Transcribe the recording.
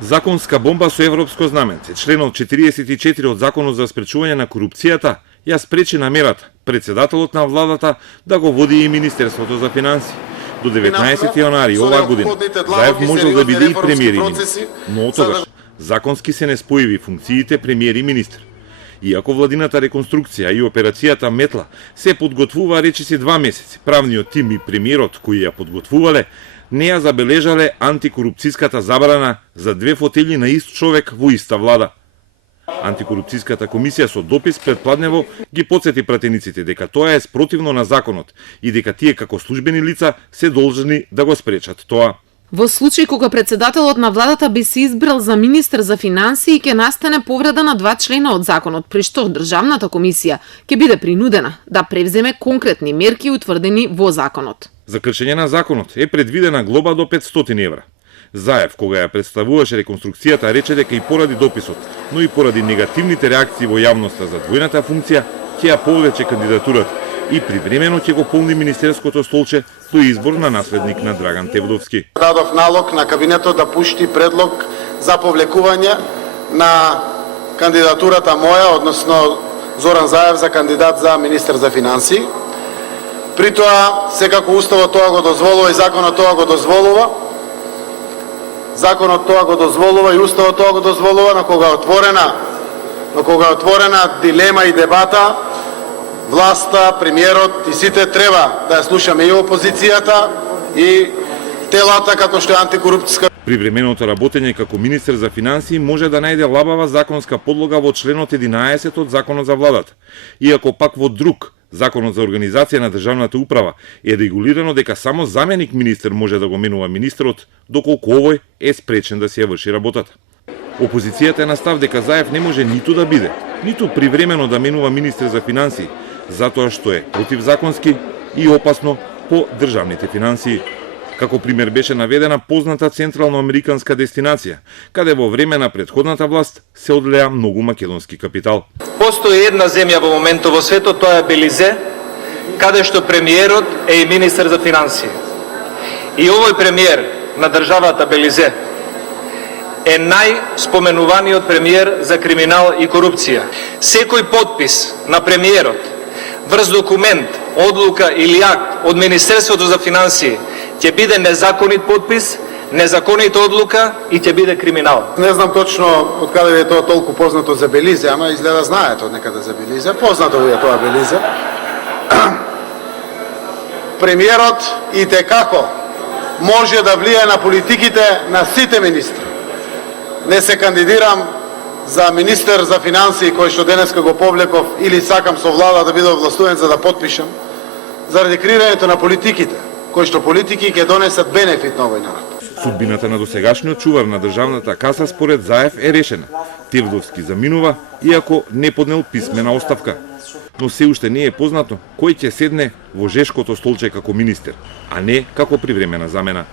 Законска бомба со европско знаменце, членот 44 од Законот за спречување на корупцијата, ја спречи намерата председателот на владата да го води и Министерството за финансии. До 19 јануари оваа година Заев можел да биде и премиер и министер, но тогаш законски се не споиви функциите премиер и министер. Иако владината реконструкција и операцијата Метла се подготвува речиси 2 месеци, правниот тим и премиерот кои ја подготвувале не ја забележале антикорупцијската забрана за 2 фотели на ист човек во иста влада. Антикорупцијската комисија со допис предпладнево ги потсети пратениците дека тоа е спротивно на законот и дека тие како службени лица се должни да го спречат тоа. Во случај кога председателот на владата би се избрал за министер за финансии, ќе настане повреда на 2 члена од законот, при што државната комисија ќе биде принудена да превземе конкретни мерки утврдени во законот. За кршење на законот е предвидена глоба до 500 евра. Заев, кога ја представуваше реконструкцијата, рече дека и поради дописот, но и поради негативните реакции во јавноста за двојната функција, ќе ја повлече кандидатурата и привремено ќе го полни министерското столче до избор на наследник на Драган Тевдовски. Дадов налог на кабинетот да пушти предлог за повлекување на кандидатурата моја, односно Зоран Заев за кандидат за министер за финансии. При тоа, секако уставот тоа го дозволува и законот тоа го дозволува. Законот тоа го дозволува и уставот тоа го дозволува, на кога е отворена дилема и дебата, власта, премиерот и сите треба да ја слушаме и опозицијата и телата како што е антикорупцијска. Привременото работење како министер за финансии може да најде лабава законска подлога во членот 11 од Законот за владата, иако пак во друг Законот за организација на државната управа е регулирано дека само заменик министер може да го менува министерот, доколку овој е спречен да си ја врши работата. Опозицијата е на став дека Заев не може ниту да биде, ниту привремено да менува министер за финансии, затоа што е противзаконски и опасно по државните финансии. Како пример беше наведена позната централно-американска дестинација, каде во време на претходната власт се одлеа многу македонски капитал. Постои една земја во моментот во светот, тоа е Белизе, каде што премиерот е и министер за финансии. И овој премиер на државата Белизе е најспоменуваниот премиер за криминал и корупција. Секој подпис на премиерот врз документ, одлука или акт од Министерството за финансии ќе биде незаконит подпис, незаконита одлука и ќе биде криминал. Не знам точно од каде ви е тоа толку познато за Белизе, ама изгледа знаете од некаде за Белизе. Познато ви е тоа Белизе. Премиерот и текако може да влие на политиките на сите министри. Не се кандидирам за министер за финансии, кој што денеска го повлеков, или сакам со влада да биде овластуван за да потпишам, заради креирањето на политиките, кои што политики ќе донесат бенефит на овој народ. Судбината на досегашниот чувар на државната каса според Заев е решена. Тевдовски заминува, иако не поднел писмена оставка. Но се уште не е познато кој ќе седне во жешкото столче како министер, а не како привремена замена.